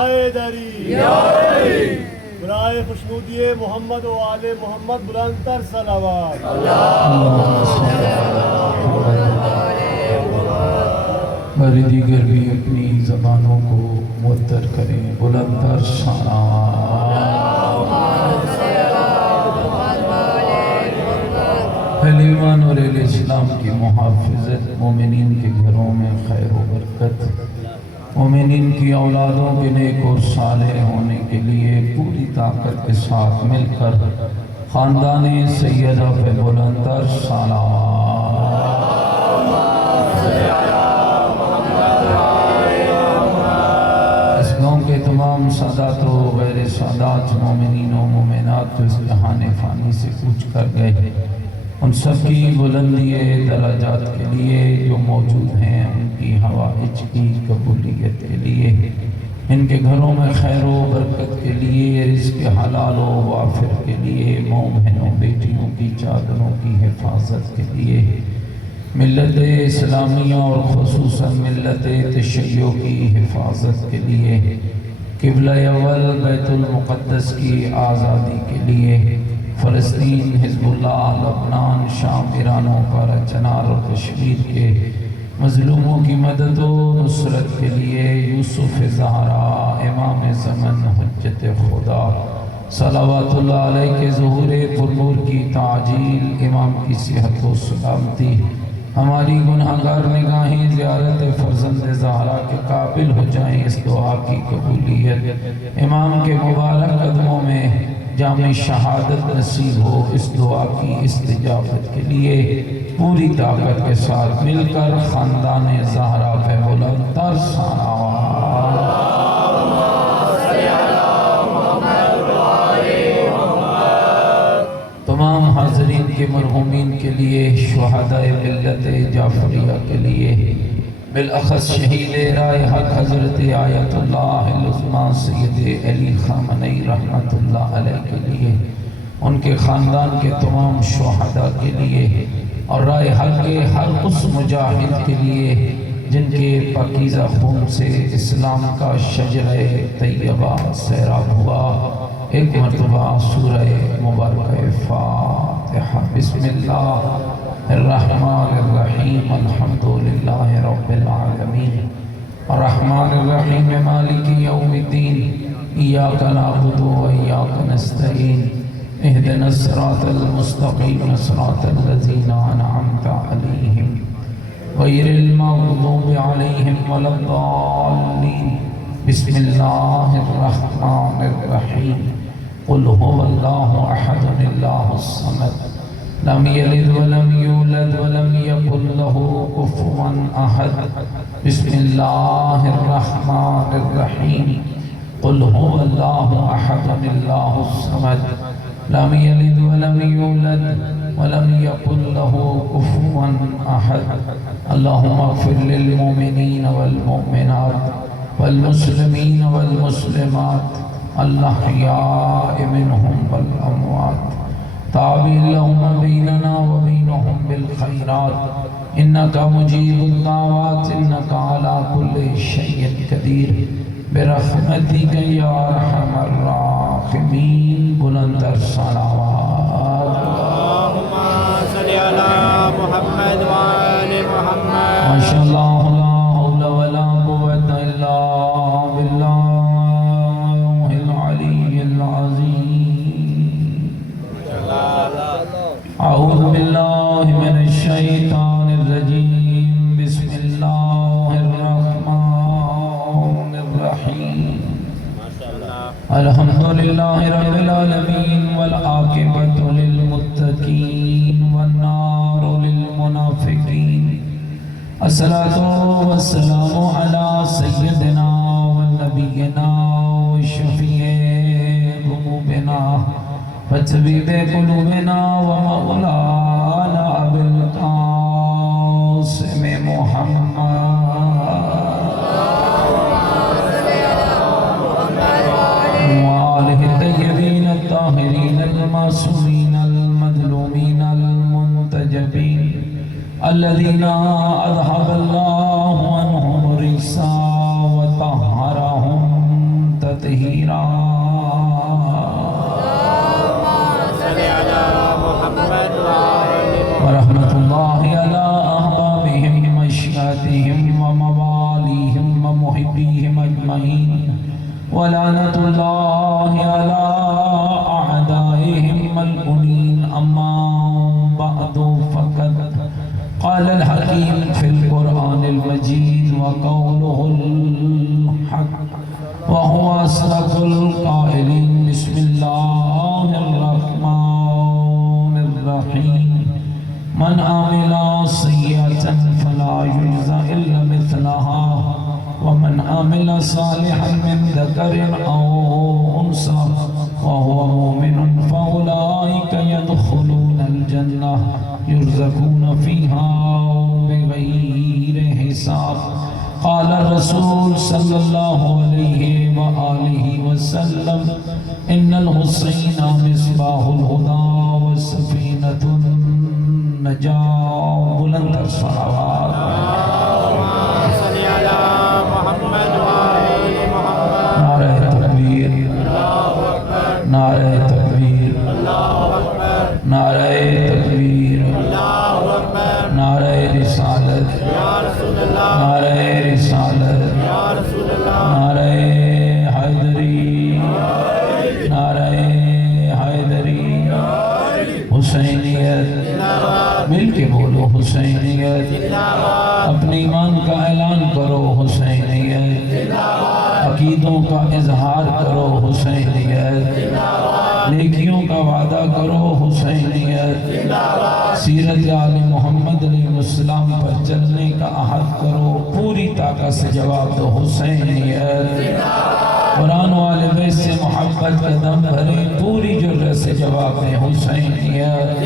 حیدری برائے خوشنودی محمد و آل محمد بلند تر صلوات اور دیگر بھی اپنی زبانوں کو معطر کریں بلند تر اہل ایمان اور اہل اسلام کی محافظت، مومنین کے گھروں میں خیر و برکت، مومنین کی اولادوں کے نیک اور صالح ہونے کے لیے پوری طاقت کے ساتھ مل کر خاندان سیدہ پہ بلند تر اس گاؤں کے تمام سادات و غیر سادات، مومنین و مومنات جو اس جہان فانی سے کوچ کر گئے، ان سب کی بلندی درجات کے لیے جو موجود ہیں، ان کی حوائج کی قبولیت کے لیے، ان کے گھروں میں خیر و برکت کے لیے، رزق حلال و وافر کے لیے، ماں بہنوں بیٹیوں کی چادروں کی حفاظت کے لیے، ملت اسلامیہ اور خصوصاً ملت تشیع کی حفاظت کے لیے، قبلہ اول بیت المقدس کی آزادی کے لیے، فلسطین، حزب اللہ، لبنان، شام، ایران و چنار اور کشمیر کے مظلوموں کی مدد و نصرت کے لیے، یوسف زہرا امام زمن حجت خدا صلوات اللہ علیہ کے ظہور پرنور کی تعجیل، امام کی صحت و سلامتی، ہماری گناہگار نگاہیں زیارت فرزند زہرا کے قابل ہو جائیں، اس دعا کی قبولیت، امام کے مبارک قدموں میں جامع شہادت نصیب ہو، اس دعا کی استجابت کے لیے پوری طاقت کے ساتھ مل کر خاندان زہرا پہ بلند تر تمام حاضرین کے مرحومین کے لیے، شہداء ملت جعفریہ کے لیے، بالاخص شہید رائے حق حضرت آیت اللہ العظمیٰ سید علی خامنئی رحمت اللہ علیہ کے لیے، ان کے خاندان کے تمام شہداء کے لیے، اور رائے حق کے ہر اس مجاہد کے لیے جن کے پاکیزہ خون سے اسلام کا شجرہ طیبہ سیراب ہوا۔ ایک مرتبہ سورہ مبارکہ فاتحہ۔ بسم اللہ الرحمن الرحیم، الحمدللہ رب العالمین، الرحمن الرحیم، مالک یوم الدین، ایاک نعبد و ایاک نستعین، اہدنا الصراط المستقیم، صراط الذین انعمت علیہم غیر المغضوب علیہم ولا الضالین۔ بسم اللہ الرحمن الرحیم، قل هو اللہ احد اللہ الصمد لم یلد ولم یولد ولم یکن له کفوا احد۔ بسم اللہ الرحمن الرحیم، قل هو اللہ احد اللہ الصمد لم یلد ولم یولد ولم یکن له کفوا احد۔ اللہم اغفر للمؤمنین والمؤمنات والمسلمین والمسلمات الاحیاء منہم والاموات، تابع لهم بیننا وبینہم بالخیرات، انکا مجیب الدعوات، انکا علی کل شیء قدیر، برحمتک یا ارحم الراحمین۔ بلند تر صلوات۔ اللہم صلی علی محمد وآل محمد۔ ماشاءاللہ لا حول ولا قوة الا باللہ العلی العظیم۔ اعوذ باللہ من الشیطان الرجیم، بسم اللہ الرحمن الرحیم۔ الحمدللہ رب العالمین، والعاقبۃ للمتقین، والنار للمنافقین۔ الصلاۃ والسلام علی سیدنا ونبینا وشفیع ذنوبنا وطبیب قلوبنا ومولانا ابوالقاسم محمد وآلہ الطیبین الطاہرین المعصومین المظلومین المنتجبین، الذین اذهب اللہ عنہم الرجس وطہرہم تطہیرا صلی علی محمد ورحمۃ اللہ علی احبابہم مشیاتہم وموالیہم ومحبیہم اجمعین ولعنۃ اللہ علی اعدائہم ملعونین اما بعد فقد قال الحکیم فی القرآن المجید وقولہ الحق وهو أصدق القائلين بسم الله الرحمن الرحيم من عمل سيئة فلا يجزى إلا مثلها ومن عمل صالحا من ذكر أو أنثى وهو مؤمن فأولئك يدخلون الجنة يرزقون فيها بغير حساب قال الرسول صلی اللہ علیہ وآلہ وسلم ان الحسین مصباح الہدى وسفینۃ النجاة بلند صلوات صلی علی محمد وآل محمد نعرہ تکبیر نعرہ تکبیر نعرہ تکبیر نعرہ رسالت نعرہ رسالت نعرہ حیدری نعرہ حیدری حسینیت مل کے بولو حسینیت اپنے ایمان کا اعلان کرو حسینیت عقیدوں کا اظہار کرو حسینیت نیکیوں کا وعدہ کرو حسینیت سیرت آل محمد علیہ السلام پر چلنے کا عہد کرو پوری طاقت سے جواب دو حسینیت قرآن والے بیت سے محبت کا دم بھرے پوری جرت سے جواب دیں حسینیت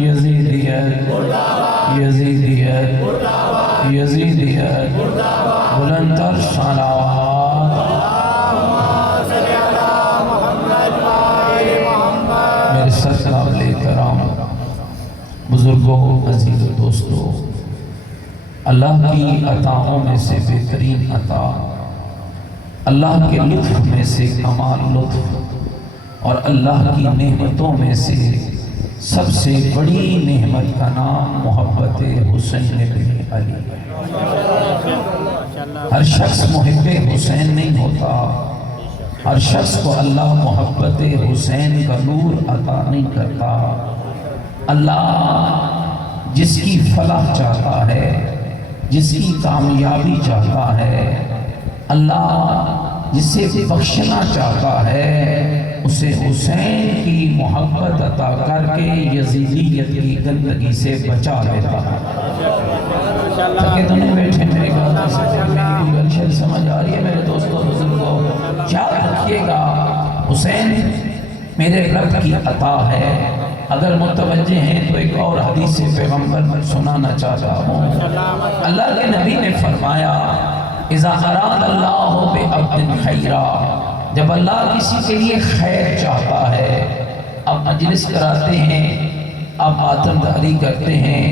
یزیدیت یزیدیت یزیدیت بلندتر صلوات میرے سرکار لے کرام بزرگوں عزیز و دوستوں اللہ کی عطاؤں میں سے بہترین عطا اللہ کے لطف میں سے کمال لطف اور اللہ کی نعمتوں میں سے سب سے بڑی نعمت کا نام محبت حسین بن علی ہے۔ ہر شخص محب حسین نہیں ہوتا، ہر شخص کو اللہ محبت حسین کا نور عطا نہیں کرتا۔ اللہ جس کی فلاح چاہتا ہے، جس کی کامیابی چاہتا ہے، اللہ جسے بخشنا چاہتا ہے، اسے حسین کی محبت عطا کر کے یزیدیت کی گندگی سے بچا لیتا ہے۔ تاکہ تو نہیں بیٹھے میرے گھر سے میری گلشن سمجھ آ رہی ہے میرے دوستوں بزرگوں، یاد رکھیے گا حسین میرے رب کی عطا ہے۔ اگر متوجہ ہیں تو ایک اور حدیث پیغمبر میں سنانا چاہتا ہوں۔ اللہ کے نبی نے فرمایا اذا اراد اللہ بعبد خیرا، جب اللہ کسی کے لیے خیر چاہتا ہے، اب مجلس کراتے ہیں، اب آتم داری کرتے ہیں،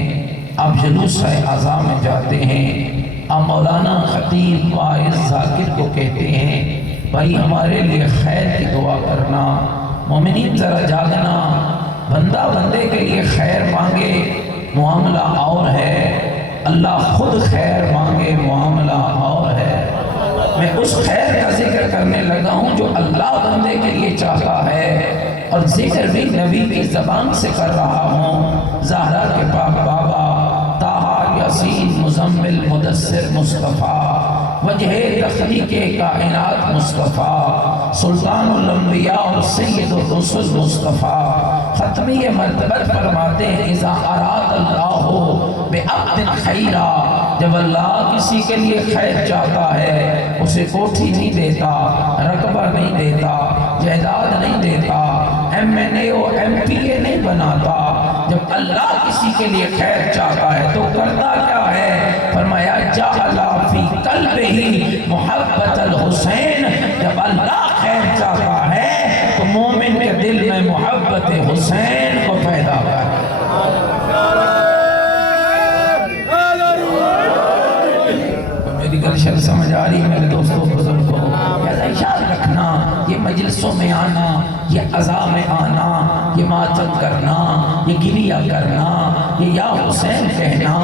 اب جلوس اعزاء میں جاتے ہیں، اب مولانا خطیب واعظ ذاکر کو کہتے ہیں بھائی ہمارے لیے خیر کی دعا کرنا، مومنین ذرا جاگنا، بندہ بندے کے لیے خیر مانگے معاملہ اور ہے، اللہ خود خیر مانگے معاملہ اور ہے۔ میں اس خیر کا ذکر کرنے لگا ہوں جو اللہ بندے کے لیے چاہتا ہے، اور ذکر بھی نبی کی زبان سے کر رہا ہوں۔ زہرا کے پاک بابا، طٰہٰ، یاسین، مزمل، مدثر مصطفیٰ، وجہ تخلیق کائنات مصطفیٰ، سلطان الانبیاء اور سید الرسل مصطفیٰ، ختمی مرتبت فرماتے ہیں اذا اراد اللہ بعبد خیرا، جب اللہ کسی کے لیے خیر چاہتا ہے اسے کوٹھی نہیں دیتا، رقبہ نہیں دیتا، جائیداد نہیں دیتا، MNA اور MPA نہیں بناتا۔ جب اللہ کسی کے لیے خیر چاہتا ہے تو کرتا کیا ہے؟ فرمایا جعل فی قلبہ محبت الحسین، جب اللہ خیر چاہتا ہے تو مومن کے دل میں محبت حسین کو پیدا کر۔ میری گلشن سمجھ آ رہی ہے میرے دوستوں بزرگوں، ایسا خیال رکھیں۔ غصوں میں آنا، یہ عذاب میں آنا، یہ ماتم کرنا، یہ گریہ کرنا، یہ یا حسین کہنا،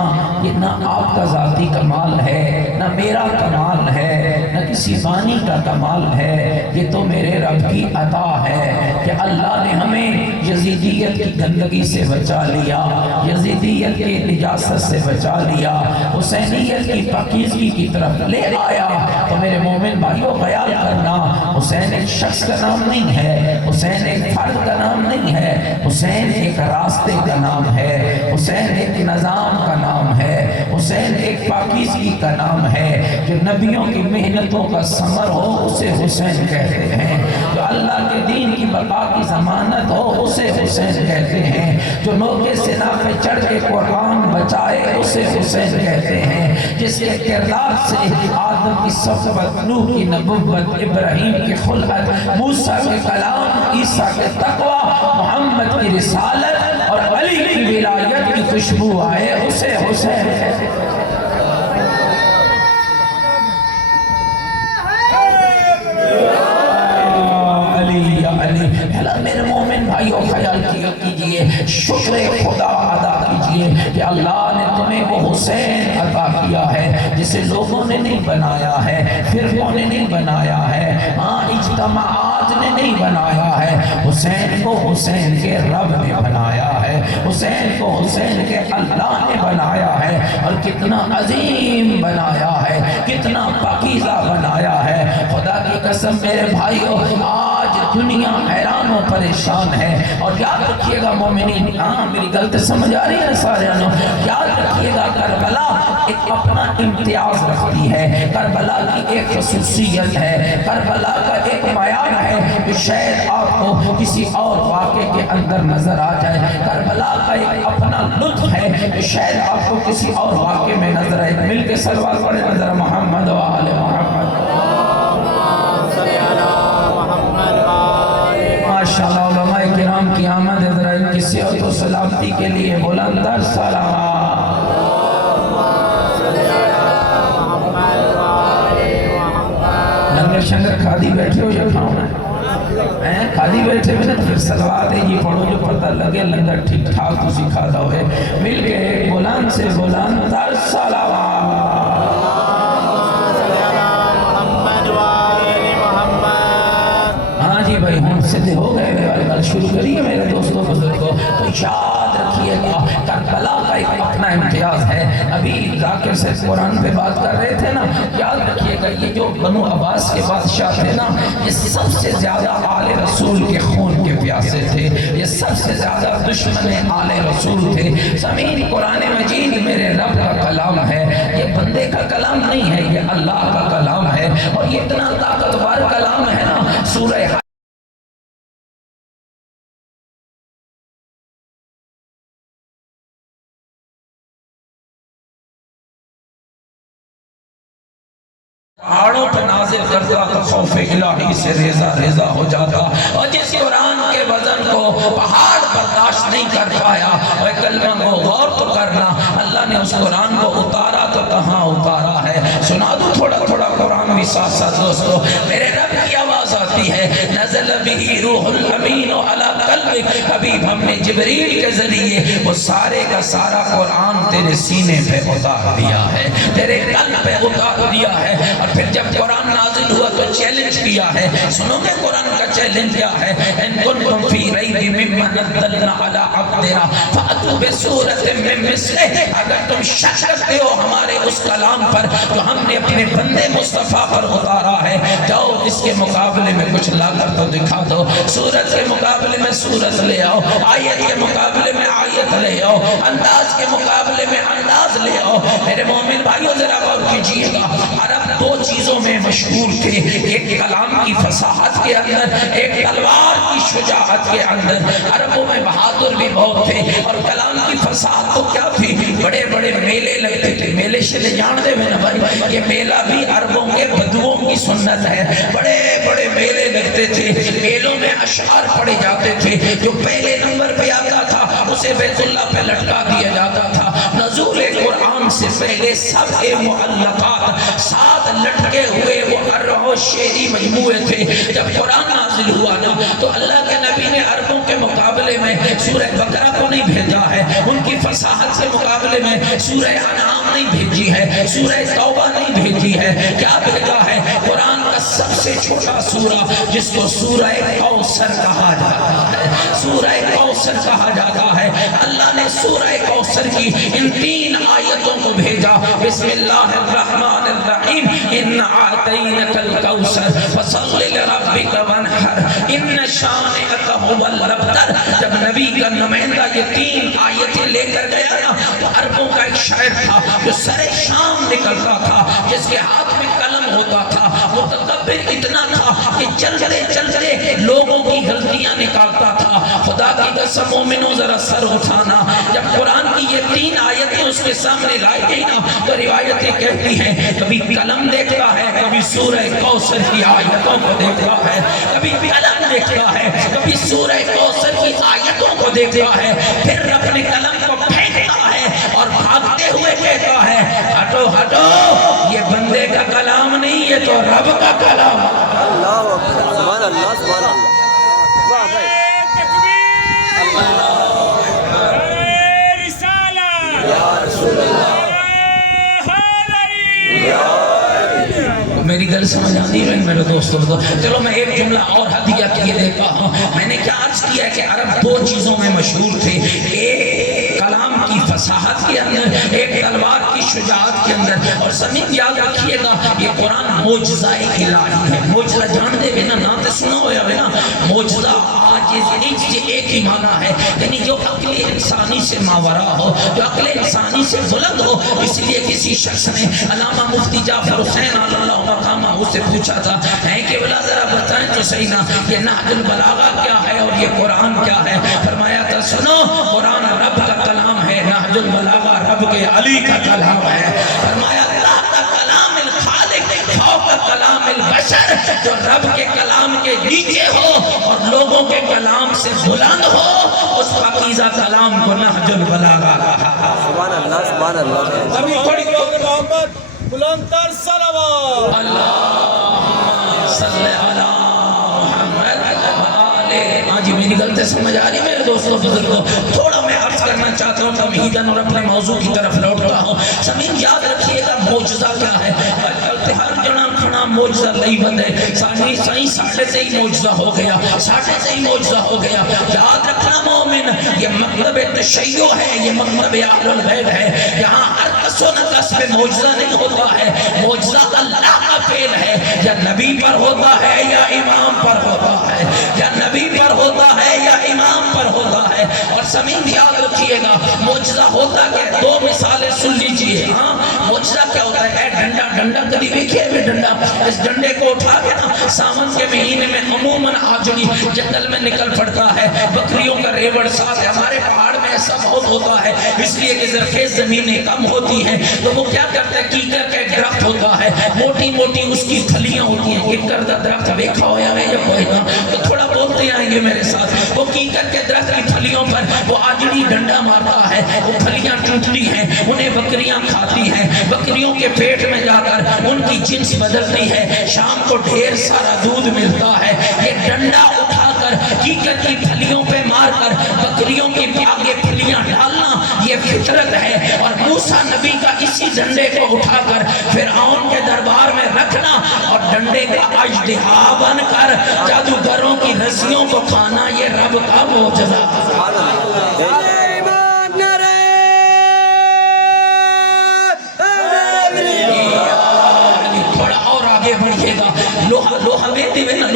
یہ نہ آپ کا ذاتی کمال ہے، نہ میرا کمال ہے، نہ کسی بانی کا کمال ہے، یہ تو میرے رب کی عطا ہے کہ اللہ نے ہمیں یزیدیت کی گندگی سے بچا لیا، یزیدیت کی نجاست سے بچا لیا، حسینیت کی پاکیزگی کی طرف لے آیا۔ تو میرے مومن بھائیوں خیال کرنا، حسین ایک شخص کا نام نہیں ہے، حسین ایک فرد کا نام نہیں ہے، حسین ایک راستے کا نام ہے، حسین ایک نظام کا نام ہے، حسین ایک پاکیزگی کا نام ہے۔ جو نبیوں کی محنتوں کا ثمر ہو اسے حسین کہتے ہیں، جو اللہ کے دین کی بقا کی ضمانت ہو اسے حسین کہتے ہیں، جو نوکے سنا پہ چڑھ کے قرآن بچائے اسے حسین کہتے ہیں، جس کے کردار سے آدم کی صحبت، نوح کی نبوت، ابراہیم کی خلقت، موسیٰ کے کلام، عیسیٰ کے تقوی، محمد کی رسالت اور علی کی ولایت کی خوشبو آئے اسے حسین کہتے ہیں۔ میرے مومن بھائیوں خیال کیجئے، شکر خدا ادا کیجئے کہ اللہ نے تمہیں وہ حسین عطا کیا ہے جسے لوگوں نے نہیں بنایا ہے، فرقوں نے نہیں بنایا ہے، اجتماعات نے نہیں بنایا ہے، حسین کو حسین کے رب نے بنایا ہے، حسین کو حسین کے اللہ نے بنایا ہے، اور کتنا عظیم بنایا ہے، کتنا پاکیزہ بنایا ہے۔ خدا کی قسم میرے بھائیوں، آج دنیا حیران و پریشان ہے، اور یاد رکھیے گا مومنین، میری غلط سمجھ آ رہی ہے سارے انہوں، یاد رکھیے گا کربلا ایک اپنا امتیاز رکھتی ہے، کربلا کی ایک خصوصیت ہے، کربلا کا ایک معیار ہے کہ شاید آپ کو کسی اور واقعے کے اندر نظر آ جائے، کربلا کا ایک اپنا لطف ہے کہ شاید آپ کو کسی اور واقعے میں نظر آئے۔ مل کے سلوات پڑھیں، نظر محمد و آل محمد۔ ماشاءاللہ علماء کرام کی آمد ہے، ذرا ان کی صحت و سلامتی کے لیے بلندر سلام۔ لنگر شنگر کھادی بیٹھے ہو یا کھاؤں ہے؟ کھادی بیٹھے ہوئے تو پھر سلوات ہے یہ پڑھو جو پتہ لگے لنگر ٹھیک ٹھاک تسی کھادا ہوئے۔ مل کے ایک بلند سے بلندر سلام۔ بھائی ہم صدے ہو گئے، میرے والے بات شروع کریے میرے دوستوں بزرگوں، تو یاد رکھیے گا کربلا کا ایک اپنا امتیاز ہے۔ ابھی ذاکر سے قرآن پہ بات کر رہے تھے نا، یاد رکھیے گا یہ جو بنو عباس کے بادشاہ تھے نا، یہ سب سے زیادہ آل رسول کے خون کے پیاسے تھے، یہ سب سے زیادہ دشمن آل رسول تھے۔ زمین قرآن مجید میرے رب کا کلام ہے، یہ بندے کا کلام نہیں ہے، یہ اللہ کا کلام ہے، اور یہ اتنا طاقتور کلام ہے نا، سورہ پہاڑوں پہ نازل کرتا تو خوف الہی سے ریزہ ریزہ ہو جاتا، اور جس قرآن کے وزن کو پہاڑ برداشت نہیں کر پایا، وہ کلمہ کو غور تو کرنا، اللہ نے اس قرآن کو اتارا تو کہاں اتارا ہے۔ سنا دو تھوڑا تھوڑا قرآن بھی ساتھ ساتھ دوستو، میرے رب کی آواز آتی ہے، نزل بہ روح الامین علی قلبک، حبیب ہم نے جبریل کے ذریعے وہ سارے کا سارا قرآن تیرے سینے پہ اتار دیا ہے، تیرے قلب پہ اتار دیا ہے۔ اور پھر جب قرآن نازل ہوا تو چیلنج کیا ہے، سنو گے قرآن کا چیلنج کیا ہے، ان کنتم فی ریب مما نزلنا علی عبدنا فأتوا بسورۃ من مثلہ، اگر تم شک کرتے ہو ہمارے اس کلام پر جو ہم نے اپنے بندے مصطفیٰ پر اتارا ہے، جاؤ اس کے مقابلے میں کچھ لا کر تو دکھا دو، سورت کے مقابلے میں سورت لے آؤ، آیت کے مقابلے میں آیت لے آؤ، انداز کے مقابلے میں انداز لے آؤ۔ میرے مومن بھائیو ذرا غور کیجیے گا، عرب دو چیزوں میں مشہور تھے، ایک کلام کی فصاحت کے اندر، ایک تلوار کی شجاعت کے اندر۔ عربوں میں بہادر بھی بہت تھے، اور کلام کی فصاحت تو کیا تھی، بڑے بڑے میلے لگتے تھے، میلے شلے جان دے میں نا بھائی، یہ میلہ بھی عربوں کے بدووں کی سنت ہے، بڑے بڑے میلے لگتے تھے، میلوں میں اشعار پڑھے جاتے تھے، جو پہلے نمبر پہ آتا تھا اسے بیت اللہ پہ لٹکا دیا جاتا تھا، نزول قرآن قرآن سے پہلے سب معلقات 7 لٹکے ہوئے وہ عرب و شعری مجموعے تھے. جب قرآن نازل ہوا نا تو اللہ کے نبی نے عربوں کے مقابلے میں سورہ بقرہ کو نہیں بھیجا ہے, ان کی فصاحت کے مقابلے میں سورہ انعام نہیں بھیجی ہے, سورہ توبہ نہیں بھیجی ہے. کیا بھیجا ہے؟ قرآن کا سب سے چھوٹا سورہ جس کو سورہ کوثر کہا جاتا ہے, سورہ کوثر کہا جاتا ہے. اللہ نے سورہ کوثر کی ان 3 آیتوں کو بھیجا. بسم اللہ الرحمن الرحیم, ان اعطینک الکوثر فصل لربک وانحر ان شانئک هو الابتر. جب نبی کا نمائندہ یہ 3 آیتیں لے کر گیا نا تو عربوں کا ایک شاعر تھا جو سر شام نکلتا تھا, جس کے ہاتھ میں قلم ہوتا تھا, وہ تکبر اتنا تھا کہ چلتے چلتے لوگوں کی غلطیاں نکالتا تھا. خدا کی قسم مومنوں ذرا سر اٹھانا. جب قرآن کی یہ 3 آیتیں اس کے سامنے لائی گئی نا تو روایتیں کہتی ہیں کبھی قلم دیکھتا ہے, کبھی سورہ کوثر کی آیتوں کو دیکھتا ہے, کبھی قلم دیکھتا ہے, کبھی سورہ کوثر کی آیتوں کو دیکھتا ہے, پھر اپنے قلم کو پھینکتا ہے اور بھاگتے ہوئے کہتا ہے ہٹو ہٹو, یہ بندے کا کلام نہیں, یہ تو رب کا کلام. اللہ اکبر, سبحان اللہ, سبحان اللہ. واہ بھائی, میری گل سمجھ آتی ہے میرے دوستوں کو. چلو میں ایک جملہ اور ہدیہ کیے دیتا ہوں. میں نے کیا عرض کیا ہے کہ عرب 2 چیزوں میں مشہور تھے, ایک کلام کی فصاحت کے اندر, ایک تلوار کی شجاعت کے اندر. اور زمین یاد رکھیے گا یہ قرآن معجزہ الہی ہے. معجزہ جانتے بنا نام تے سنا ہویا بنا, معجزہ آج ایک ہی معنی ہے, یعنی جو عقل انسانی سے ماورا ہو, جو عقل انسانی سے بلند ہو. اس لیے کسی شخص نے علامہ مفتی جعفر حسین اللہ مقامہ اسے پوچھا تھا ہے کہ بلا ذرا بتائیں تو صحیح نا یہ نہج البلاغہ کیا ہے اور یہ قرآن کیا ہے. فرمایا تھا سنو, قرآن رب کا کلام ہے, نہج البلاغہ رب کے علی کا کلام ہے. فرمایا اللہ کا کلام الخالق فوق کلام البشر, جو رب کے کلام کے نیچے ہو اور لوگوں کے کلام سے بلند ہو, اس پاکیزہ کلام کو نہج البلاغہ کہا. سبحان اللہ, سبحان اللہ. نبی پر محمد بلند تر صلوات. اللہم صلی علی محمد وآلہ. آج میری غلطی سمجھ آ رہی میرے دوستوں بزرگوں. تھوڑا میں عرض کرنا چاہتا ہوں تمہیداً اور اپنے موضوع کی طرف لوٹتا ہوں. زمین یاد رکھیے گا معجزہ کیا ہے. ہر جنا کھڑا معجزہ نہیں بندے, صحیح ساڑھے سے ہی معجزہ ہو گیا, ساڑھے سے ہی معجزہ ہو گیا. یاد رکھنا مومن, یہ مطلب تشیع ہے, یہ مطلب اہل البیت ہے. یہاں ہر کس و نقص میں معجزہ نہیں ہوتا ہے, معجزہ اللہ کا فعل ہے. یا نبی پر ہوتا ہے یا امام پر ہوتا ہے, یا نبی پر ہوتا ہے یا امام پر ہوتا ہے. اور زمین یاد رکھیے گا معجزہ ہوتا کہ 2 مثالیں سن لیجئے. ہاں معجزہ کیا ہوتا ہے, ڈنڈا ڈنڈا کبھی دیکھیے ہوئے ڈنڈا, اس ڈنڈے کو اٹھا کے نا ساون کے مہینے میں عموماً آجڑی جنگل میں نکل پڑتا ہے, بکریوں کا ریوڑ ساتھ ہے. ہمارے پہاڑ میں ایسا بہت ہوتا ہے اس لیے کہ زرخیز زمینیں کم ہوتی ہیں تو وہ کیا کرتے ہیں, کیکر کا ایک درخت ہوتا ہے, موٹی موٹی اس کی پھلیاں ہوتی ہیں. کیکر کا درخت دیکھا ہویا ہے یا کوئی نہ, تو تھوڑا بولتے آئیں گے میرے ساتھ. وہ کیکر کے درخت کی پھلیوں پر وہ آجڑی ڈنڈا مارتا ہے, وہ پھلیاں ٹوٹتی ہیں, انہیں بکریاں کھاتی ہیں. بکریوں کے پیٹ میں جا کر ان کی جنس بدلتی ہے, شام کو ڈھیر سارا دودھ ملتا ہے. یہ ڈنڈا اٹھا کر کیکر کی پھلیوں پہ مار کر بکریوں کے آگے پھلیاں ڈالنا یہ فطرت ہے. اور موسیٰ نبی کا اسی ڈنڈے کو اٹھا کر فرعون کے دربار میں رکھنا اور ڈنڈے کا اژدہا بن کر جادوگروں کی رسیوں کو کھانا, یہ رب کا معجزہ. سبحان اللہ. تھوڑا اور آگے بڑھئے گا. لوہا لیتے ہوئے نا,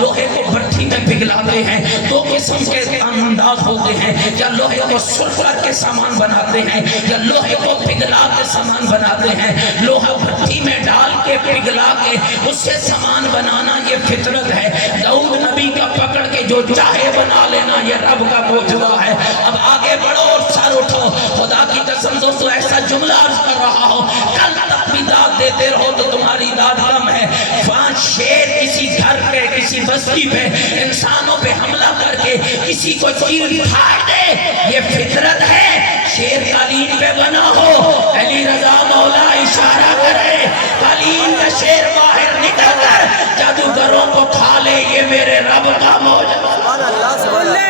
لوہے کو بھٹی میں پگھلاتے ہیں. 2 قسم کے انداز ہوتے ہیں, یا لوہے کو سرخ کر کے سامان بناتے ہیں یا لوہے کو پگھلا کے سامان بناتے ہیں. لوہا بھٹی میں ڈال کے پگھلا کے اس سے سامان بنانا یہ فطرت ہے. داؤد نبی کا پکڑ کے جو چاہے بنا لینا یہ رب کا معجزہ ہے. اب آگے بڑھو اور سر اٹھو. خدا کی قسم دوستو ایسا جملہ عرض کر رہا ہوں, کل تک بھی داد دیتے رہو تو تمہاری داد کم ہے. 5 شیر کسی گھر پہ, کسی بستی پہ, انسانوں پہ حملہ کر کے کسی کو چیر پھاڑ دے, یہ فطرت ہے. شیر قالین پہ بنا ہو، علی رضا مولا اشارہ کرے، قالین کا شیر باہر نکل کر جادوگروں کو کھا لے، یہ میرے رب کا معجزہ۔ سبحان اللہ سبحان اللہ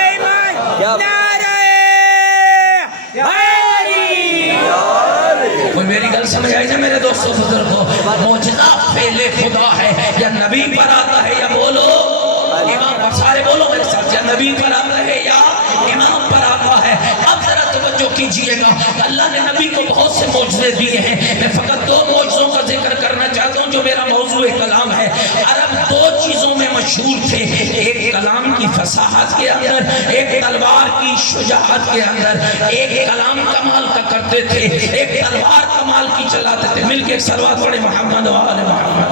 کیا کوئی میری گل سمجھ آئی نا میرے دوستو بزرگو؟ معجزہ فعل خدا ہے، یا نبی پر آتا ہے یا بولو امام پر، سارے بولو میرے ساتھ، یا نبی پر آتا ہے یا امام پر آتا ہے۔ اب ذرا توجہ کیجئے گا، اللہ نے نبی کو بہت سے معجزے دیے ہیں، میں فقط 2 معجزوں کا ذکر کرنا چاہتا ہوں جو میرا موضوع کلام ہے۔ عرب 2 چیزوں میں مشہور تھے، ایک کلام کی فصاحت کے اندر، ایک تلوار کی شجاعت کے اندر۔ ایک کلام کمال کا کرتے تھے، ایک تلوار کمال کی چلاتے تھے۔ مل کے ایک صلوات پڑھیں محمد و آل محمد۔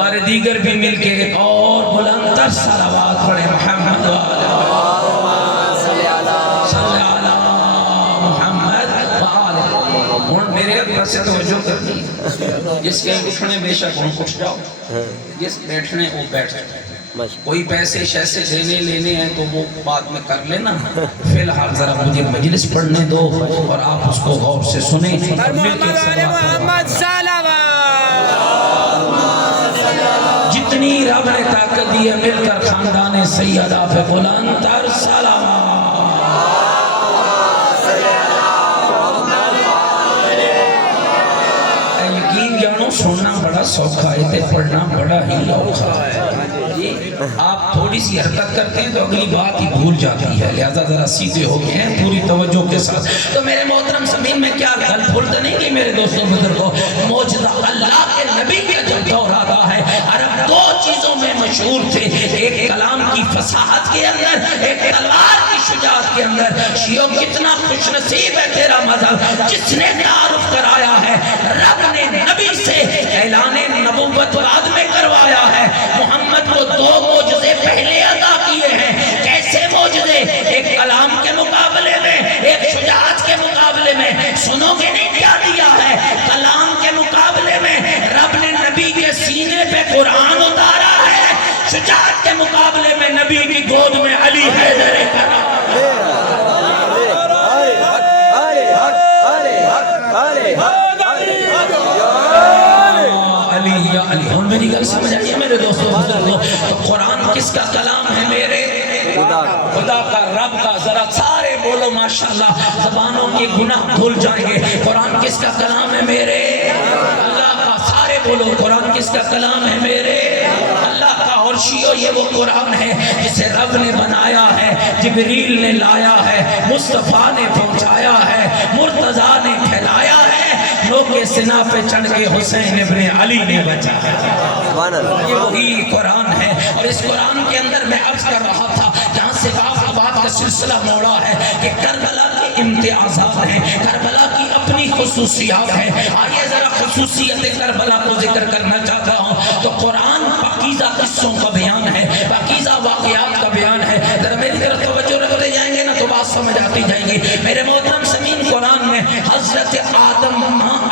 اور دیگر بھی مل کے ایک اور بلند تر صلوات پڑھیں محمد و آل محمد، صلی علی محمد و آل محمد۔ اور میرے اپنے سے توجہ کرنی، جس کے اٹھنے بے شک ان اٹھ جاؤ، جس بیٹھنے وہ بیٹھ جاؤ۔ کوئی پیسے شیسے دینے لینے ہیں تو وہ بعد میں کر لینا، فی الحال ذرا مجھے مجلس پڑھنے دو اور آپ اس کو غور سے سنیں۔ جتنی رب نے طاقت دی ہے مل کر خاندان سیدہ پہ بلند تر سلام۔ یقین جانو سننا بڑا سوکھا ہے، تے پڑھنا بڑا ہی اوکھا ہے۔ آپ تھوڑی سی حرکت کرتے ہیں تو اگلی بات ہی بھول جاتی ہے، لہذا ذرا سیدھے ہو گئے ہیں پوری توجہ کے ساتھ۔ تو میرے محترم سمین میں کیا گل بھولتے نہیں کہ میرے دوستوں بزرگوں، معجزہ اللہ کے نبی کا جب دور آتا ہے، عرب 2 چیزوں میں مشہور تھے، ایک کلام کی فصاحت کے اندر، ایک تلوار کی شجاعت کے اندر۔ شیعوں کتنا خوش نصیب ہے تیرا مذہب جس نے تعارف کرایا ہے، رب نے نبی سے اعلان نبوت بعد میں کروایا ہے۔ محمد کو 2 معجزے پہلے عطا کیے ہیں۔ کیسے معجزے؟ ایک کلام کے مقابلے میں، ایک شجاعت کے مقابلے میں۔ سنو گے نہیں کیا دیا ہے؟ کلام کے مقابلے میں رب نے نبی کے سینے پہ قرآن اتارا ہے، شجاعت کے مقابلے میں نبی کی گود میں علی حیدر کرام۔ علی یا علی، ہم میری گل سمجھ آئیے میرے دوستوں بزرگوں؟ تو قرآن کس کا کلام ہے میرے؟ خدا کا، رب کا۔ ذرا سارے بولو ماشاءاللہ، زبانوں کے گناہ دھل جائیں گے۔ قرآن کس کا کلام ہے میرے؟ اللہ کا۔ سارے بولو قرآن کس کا کلام ہے میرے؟ اللہ کا۔ اور شیعو یہ وہ قرآن ہے جسے رب نے بنایا ہے، جبریل نے لایا ہے، مصطفیٰ نے پہنچایا ہے، مرتضیٰ نے پھیلایا ہے، لوگ کے سنا پہ چڑھ کے حسین ابن علی نے بچا ہے۔ یہ وہی قرآن ہے۔ اور اس قرآن کے اندر میں عرض کر رہا تھا جہاں سے بات کا سلسلہ موڑا ہے کہ کربلا کے امتیازات ہیں، کربلا کی اپنی خصوصیات ہیں۔ آئیے ذرا خصوصیت کربلا کو ذکر کرنا چاہتا ہوں۔ تو قرآن پاکیزہ قصوں کا بیان ہے، پاکیزہ واقعات کا بیان ہے۔ ذرا میری طرف توجہ رکھتے جائیں گے نا تو بات سمجھ آتی جائیں گی۔ میرے محترم سمین، قرآن میں حضرت آدم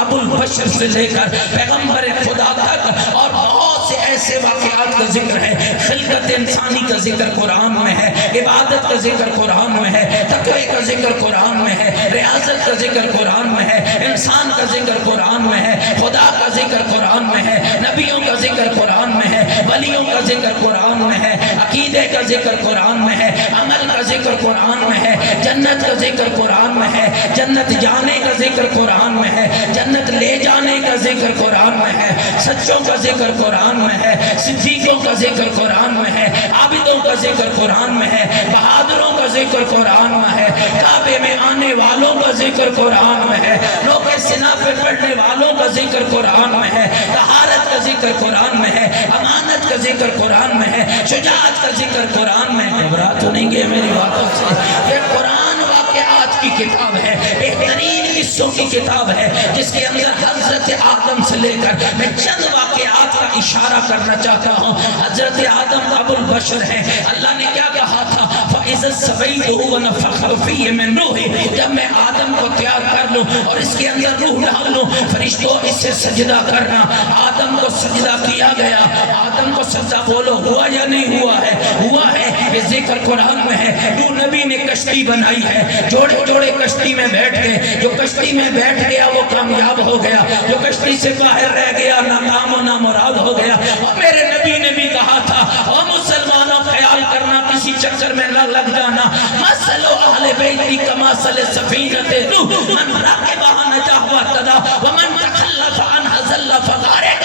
ابو البشر سے لے کر پیغمبر خدا تک اور بہت سے ایسے واقعات کا ذکر ہے۔ خلقت انسانی کا ذکر قرآن میں ہے، عبادت کا ذکر قرآن میں ہے، تقوی کا ذکر قرآن میں ہے، ریاضت کا ذکر قرآن میں ہے، انسان کا ذکر قرآن میں ہے، خدا کا ذکر قرآن میں ہے، نبیوں کا ذکر قرآن میں ہے، ولیوں کا ذکر قرآن میں ہے، عقیدے کا ذکر قرآن میں ہے، عمل کا ذکر قرآن میں ہے، جنت کا ذکر قرآن میں ہے، جنت جانے کا ذکر قرآن میں ہے، جنت لے جانے کا ذکر قرآن میں ہے، سچوں کا ذکر قرآن میں ہے، صدیقوں کا ذکر قرآن میں ہے، عابدوں کا ذکر قرآن میں ہے، بہادروں کا ذکر قرآن میں ہے، کعبے میں آنے والوں کا ذکر قرآن میں ہے، لوگ سنا پہ پڑھنے والوں کا ذکر قرآن میں ہے، طہارت کا ذکر قرآن میں ہے، امانت کا ذکر قرآن میں ہے، شجاعت کا ذکر قرآن میں ہے۔ گھبرا تو نہیں گئے میری باتوں سے؟ یہ قرآن واقعات کی کتاب ہے، بہترین قصوں کی کتاب ہے، جس کے اندر حضرت آدم سے لے کر میں چند واقعات کا اشارہ کرنا چاہتا ہوں. حضرت آدم ابو البشر ہے. اللہ نے کیا کہا تھا؟ فَإِذَا سَوَيْتُهُ وَنَفَخْتُ فِيهِ مِن رُوحِي. جب میں آدم کو تیار کر لوں اور اس کے اندر روح ڈال لوں، فرشتوں اس سے سجدہ کرنا. آدم کو سجدہ کیا گیا. آدم کو سجدہ بولو ہوا یا نہیں ہوا ہے؟ ہوا ہے. یہ ذکر قرآن میں ہے. نوح نبی نے کشتی بنائی ہے. جوڑے جوڑے کشتی میں بیٹھ گئے. جو کشتی میں بیٹھ گیا وہ کامیاب ہو گیا. جو کشتی سے باہر رہ گیا ناکام و نامراد ہو گیا. اور میرے نبی نے بھی کہا تھا اور مسلمانوں خیال کرنا کسی چکر میں نہ لگ جانا. مثل اہل بیتی کمثل سفینۃ نوح من راکبھا نجا واہتدی ومن تخلف عنھا ضل فغرق.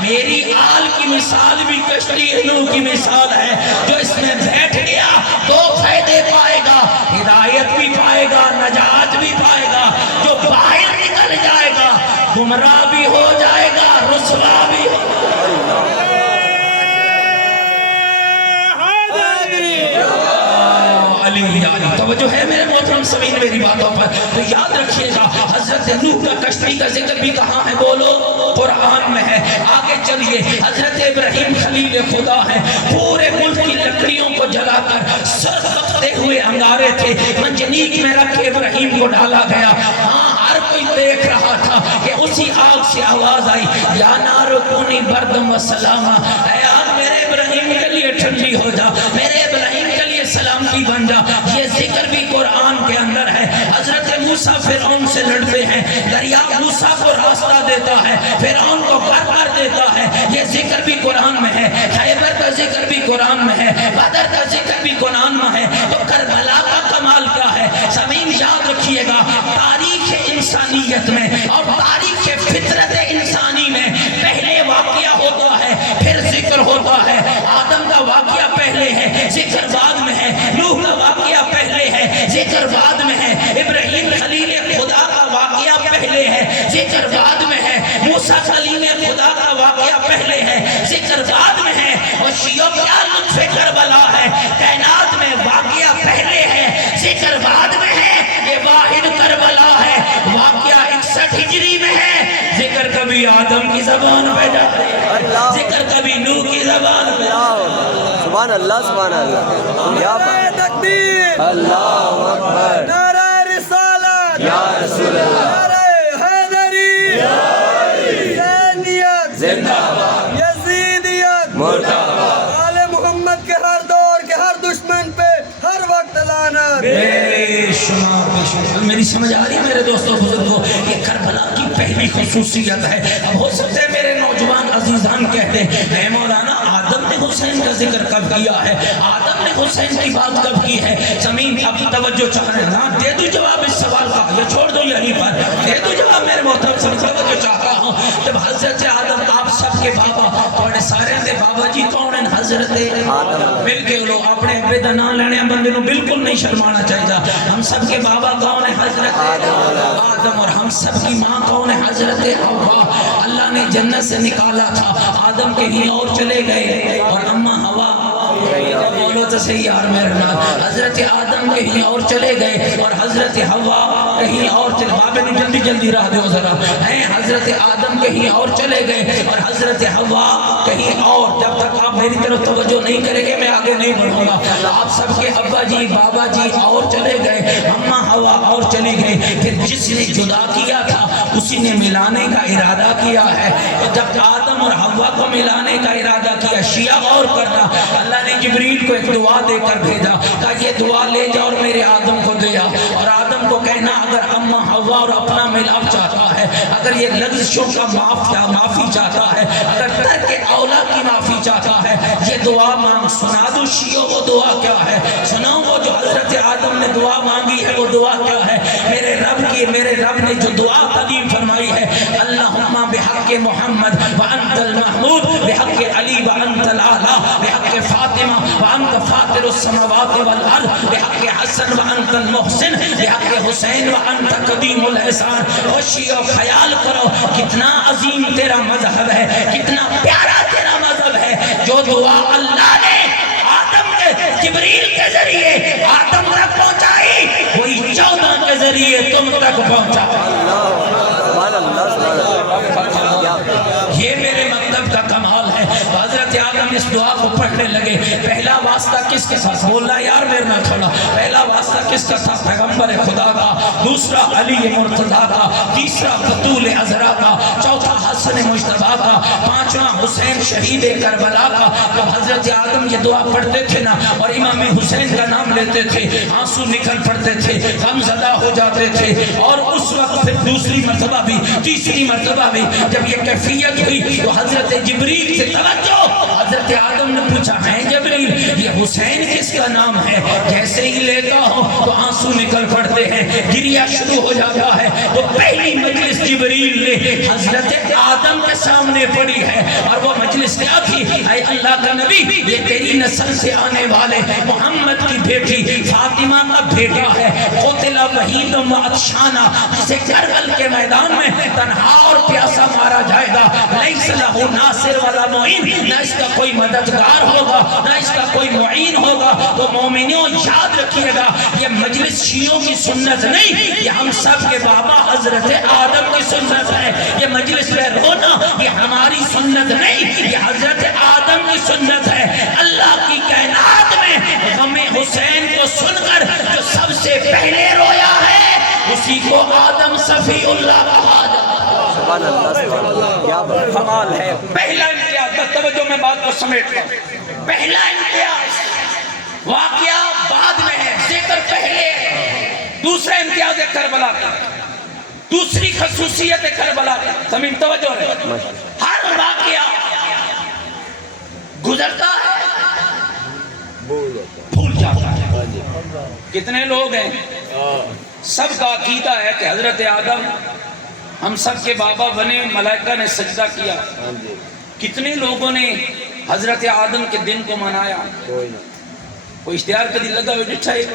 میری آل کی مثال بھی کشتی نوح کی مثال ہے. جو اس میں بیٹھ گیا دو فائدے پائے گا، ہدایت بھی پائے گا، نجات بھی پائے گا. جو باہر نکل جائے گا گمراہ بھی ہو جائے گا، رسوا بھی ہو جائے گا. توجہ ہے میرے محترم سمعین میری باتوں پر؟ تو یاد رکھیے گا حضرت نوح کا کشتی کا ذکر بھی کہاں ہے؟ بولو قرآن میں ہے. آگے چلیے. حضرت ابراہیم خلیل خدا ہے. پورے ملک کی لکڑیوں کو جلا کر سر تپتے ہوئے انگارے تھے. منجنیق میں رکھ کے ابراہیم کو ڈالا گیا. ہاں ہر کوئی دیکھ رہا تھا کہ اسی آگ سے آواز آئی یا نار کونی بردم و سلاما. اے آگ میرے ابراہیم کے لیے ٹھنڈی ہو جا، میرے ابراہیم کے لیے سلامتی بن جا. یہ ذکر بھی قرآن کے اندر ہے. حضرت موسیٰ فرعون سے لڑتے ہیں. دریا موسیٰ کو راستہ دیتا ہے، فرعون کو غرق کر دیتا ہے. یہ ذکر بھی قرآن میں ہے. خیبر کا ذکر بھی قرآن میں ہے. بدر کا ذکر بھی قرآن میں ہے. تو کربلا کا کمال کیا ہے؟ سمعین یاد رکھیے گا تاریخ انسانیت میں اور تاریخ فطرت انسانی میں پہلے واقعہ ہوتا ہے پھر ذکر ہوتا ہے. آدم کا واقعہ پہلے ہے، ذکر بعد میں ہے. نوح کا واقعہ پہلے ہے، ذکر بعد میں ہے. ابراہیم خلیل خدا کا واقعہ پہلے ہے، ذکر بعد میں ہے. موسیٰ خلیل خدا کا واقعہ پہلے ہے، ذکر بعد میں ہے. اور شیعوں کیا لطف کربلا ہے، کائنات میں واقعہ پہلے ہے، ذکر بعد میں ہے. یہ واحد کربلا ہے، واقعہ 61 ہجری میں ہے. ذکر کبھی آدم کی زبان پہ جاتے ہیں، ذکر کبھی نوح کی زبان پہ. سبحان اللہ سبحان اللہ. یا تکبیر، اللہ اکبر. نعرہ رسالت، یا رسول اللہ. نعرہ حیدری، حسینیت زندہ باد، یزیدیت مردہ باد. آل محمد کے ہر دور کے ہر دشمن پہ ہر وقت لعنت. بے شمار بے شمار. میری سمجھ آ رہی ہے میرے دوستوں بزرگوں؟ یہ کربلا کی پہلی خصوصیت ہے. اب ہو سکتے ہیں میرے نوجوان عزیزان کہتے ہیں مولانا آدم نے حسین کا ذکر کب کیا ہے؟ آدم نے حسین کی بات کب کی ہے؟ زمین اب توجہ چاہ رہے ہیں نا؟ دے دو جواب اس سوال کا یا چھوڑ دو یہیں پر؟ دے دو جواب میرے محترم سے. توجہ چاہتا ہوں جب حضرت آدم آپ سب کے بابا بڑے سارے دے بابا جی کون ہیں؟ حضرت آدم. مل کے لو اپنے ابے دا نام لینے بندے نو بالکل نہیں شرمانا چاہیے. ہم سب کے بابا کون ہیں؟ حضرت آدم. اور ہم سب کی ماں کون ہے؟ حضرت حوا. اللہ نے جنت سے نکالا تھا، آدم کہیں اور چلے گئے اور اماں حوا بولو تو صحیح یار میرے نام. حضرت آدم کہیں اور چلے گئے اور حضرت حوا کہیں اور چلے. بابے نے جلدی جلدی راہ دیو ذرا. حضرت آدم کہیں اور چلے گئے اور حضرت حوا کہیں اور. جب تک آپ میری طرف توجہ نہیں کریں گے میں آگے نہیں بڑھوں گا. آپ سب کے ابا جی بابا جی اور چلے گئے، اماں حوا اور چلی گئی. پھر جس نے جدا کیا تھا اسی نے ملانے کا ارادہ کیا ہے. تو جب آدم اور حوا کو ملانے کا ارادہ کیا، شیعہ غور کرنا، اللہ نے جبریل کو ایک دعا دے کر بھیجا، کہا یہ دعا لے جا اور میرے آدم کو دیا. اور آدم کو کہنا اگر اماں حوا اور اپنا ملاپ چاہتا ہے، اگر یہ لغزشوں کا معافی چاہتا ہے، اگر ترک اولاد کی معافی چاہتا ہے، یہ دعا مانگ. سنا دو شیعوں وہ دعا کیا ہے، سناؤ وہ جو حضرت آدم نے دعا مانگی ہے وہ دعا کیا ہے. میرے رب نے جو دعا قدیم فرمائی ہے، اللہم بحق محمد وانت المحمود بحق علی وانت الاعلی بحق فاطمہ وانت فاطر السماوات والارض بحق حسن وانت المحسن بحق حسین وانت قدیم الاحسان. شیعو خیال کرو کتنا عظیم تیرا مذہب ہے، کتنا پیارا تیرا مذہب ہے. جو دعا اللہ نے آدم کے جبریل کے ذریعے آدم تک پہنچائی وہی 14 کے ذریعے تم تک پہنچا. یہ میرے مکتب کا کمال ہے. اس دعا کو پڑھنے لگے پہلا واسطہ کس کے ساتھ بولنا یار میرے نہ چھوڑا پہلا واسطہ کس کا تھا پیغمبر خدا کا دوسرا علی مرتضیٰ کا تیسرا بطول عذرا کا چوتھا حسن مجتبیٰ کا پانچواں حسین شہید کربلا کا جب حضرت آدم یہ دعا پڑھتے تھے نا اور امام حسین کا نام لیتے تھے آنسو نکل پڑتے تھے غم زدہ ہو جاتے تھے اور اس وقت پھر دوسری مرتبہ بھی تیسری مرتبہ بھی جب یہ کیفیت ہوئی تو حضرت جبریل سے توجہ حضرت آدم نے پوچھا ہے جبریل یہ حسین کس کا نام ہے جیسے ہی لیتا ہوں تو آنسو نکل پڑتے ہیں گریہ شروع ہو جاتا ہے تو پہلی مجلس جبریل نے حضرت آدم کے سامنے پڑی ہے اور وہ مجلس کیا تھی اے اللہ کا نبی یہ تیری نسل سے آنے والے محمد کی بیٹی فاطمہ کا بیٹا ہے قتل وحید و عطشانہ جسے کربل کے میدان میں تنہا اور پیاسا مارا جائے گا لیس لہ ناصر ولا معین نہ اس کا کوئی مددگار ہوگا نہ اس کا کوئی معین ہوگا تو مومنوں یاد رکھیے گا یہ مجلس شیعوں کی سنت نہیں یہ ہم سب کے بابا حضرت آدم کی سنت ہے یہ مجلس میں رونا یہ ہماری سنت نہیں یہ حضرت آدم کی سنت ہے اللہ کی کائنات میں غم حسین کو سن کر جو سب سے پہلے رویا ہے اسی کو آدم صفی اللہ کہا جاتا ہے سبحان اللہ کیا کمال ہے پہلا امتیاز بس توجہ میں بات کو سمیٹ لوں پہلا امتیاز واقعہ بعد میں ہے ذکر پہلے ہے دوسرا امتیاز ہے کربلا کا دوسری خصوصیت ہے کربلا کا تمیم توجہ ہے ہر واقعہ گزرتا ہے بھول جاتا ہے کتنے لوگ ہیں سب کا عقیدہ ہے کہ حضرت آدم ہم سب کے بابا بنے ملائکہ نے سجدہ کیا کتنے لوگوں نے حضرت آدم کے دن کو منایا کوئی اشتہار کدی لگا ہوئے ڈٹھا ہے